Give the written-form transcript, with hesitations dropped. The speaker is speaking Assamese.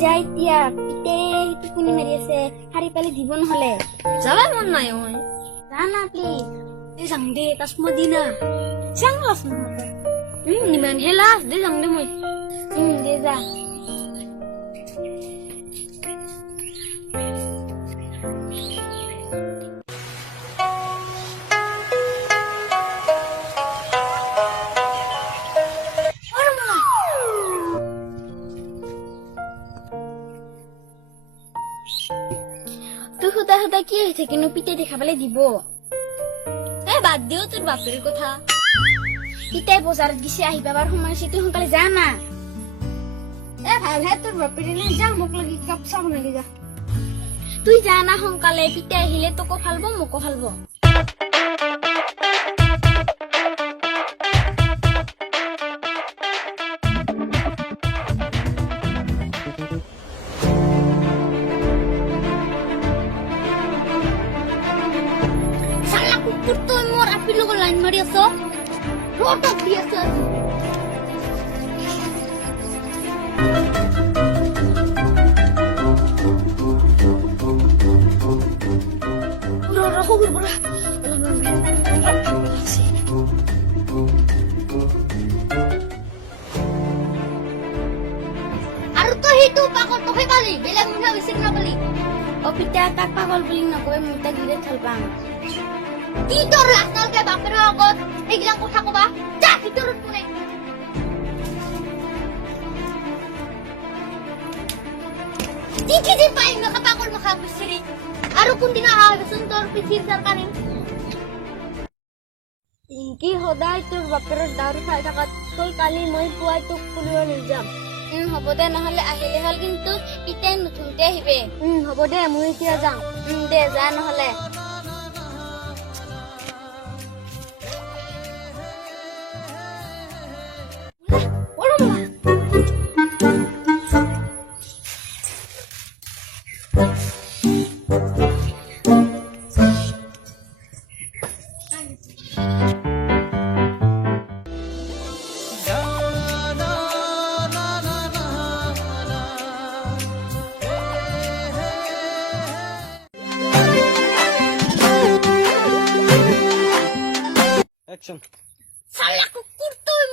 যাই এতিয়া পিতে টোপনি মাৰি আছে শাৰী পালি দিব নহলে যাবা মন নাই মই যা না প্লিজ এই যাং দে কাশ্মীৰ দিনা চাং লাছ নহলে নিমান হে লাষ্ট দে যাং দে মই দে যা তুই সুতা সুতা কি হৈছে কিন্তু পিতে দেখাবলে দিব এই বাদ দিও তোৰ বাপেৰ কথা পিতাই বজাৰত গেছি আহি পাবাৰ সময় হৈছে তুই সোনকালে যা না ভাল হে তোৰ বাপেৰে নে যা মোক লাগি কাপ চাব লাগি যা তুই যা না সোনকালে পিতাই আহিলে তোকো ফালব মোকো ফালব তুই মোর আপির লোক লাইন মারি আছো রোটক দি আছো আৰু তই সেইটো পাগল তোকে পালি বেলেগ মুঠা বেছি নাপালি ও পিতা তাক পাগল বুলি নকয় মই তাক গিৰে থল পাম কি তোৰ ৰাস্তালকে বাপেৰ আগত এইগিলাক কথা কবা যা ভিতৰত কোনে কি দিন পাই নকা পাগল মখা বিচাৰি আৰু কোনদিনা আহাচোন তোৰ পিঠিৰ চৰকাৰী ইনকি সদায় তোৰ বাপেৰ দাৰু খাই থাকাত তই কালি মই পুৱাই তোক ফুলিব লৈ যাম হ'ব দে নহলে আহিলে হল কিন্তু পিতাই নতুনতে আহিবে হ'ব দে মই এতিয়া যাম দে যা নহলে Action. Salah kukur tuh,